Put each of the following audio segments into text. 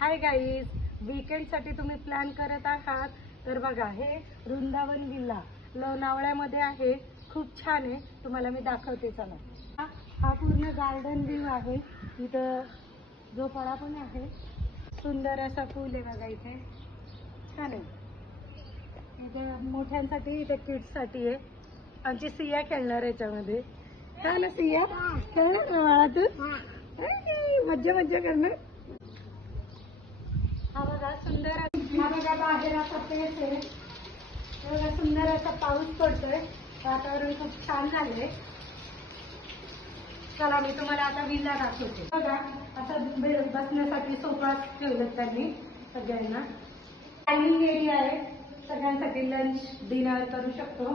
Hi guys, वीकेंडसाठी तुम्ही plan करत आहात तर बघा, हे वृंदावन विल्ला लोणावळ्यामध्ये आहे. खूप छान आहे, तुम्हाला मी दाखवते. चला, हा पूर्ण गार्डन व्ह्यू आहे. इथं झोपाळा पण आहे. सुंदर असा पूल आहे बघा, इथे छान आहे. इथे मोठ्यांसाठी, इथे किड्ससाठी आहे. आमची सिया खेळणार याच्यामध्ये. हा ना सिया, खेळणार ना मला तू? मज्जा मज्जा करणार. हा बघा सुंदर, हा बघा बाहेर असा पेस आहे. बघा सुंदर असा पाऊस पडतोय, वातावरण खूप छान झालंय. चला, मी तुम्हाला आता विल्ला दाखवते. बघा, असं बसण्यासाठी सोफा ठेवलेत त्यांनी सगळ्यांना. डायनिंग एरिया आहे, सगळ्यांसाठी लंच डिनर करू शकतो.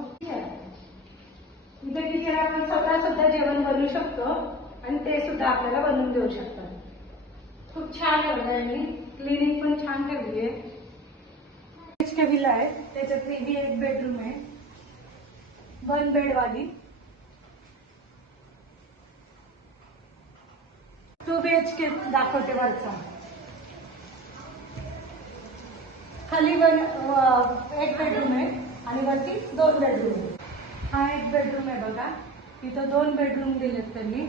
इथे किचन आपण स्वतः सुद्धा जेवण बनवू शकतो आणि ते सुद्धा आपल्याला बनवून देऊ शकतात. खूप छान आहे. यांनी क्लिनिक पण छान ठेवली आहे. एचके विला आहे, त्याच्यात एक बेडरूम आहे, 1 बेड वाली. 2 BHK दाखवते. वरचा खाली 1 बेडरूम आहे आणि वरती 2 बेडरूम आहे. हा 1 बेडरूम आहे बघा, तिथं 2 बेडरूम दिलेत त्यांनी.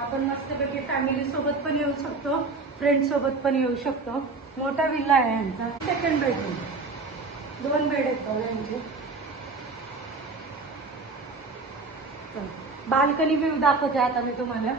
आपण मस्तपैकी फॅमिली सोबत पण येऊ शकतो, फ्रेंड सोबत पण येऊ शकतो. मोठा विल्ला आहे यांचा. 2nd बेडरूम, 2 बेड आहेत बघा यांचे. बाल्कनी व्ह्यू दाखवते आता मी तुम्हाला.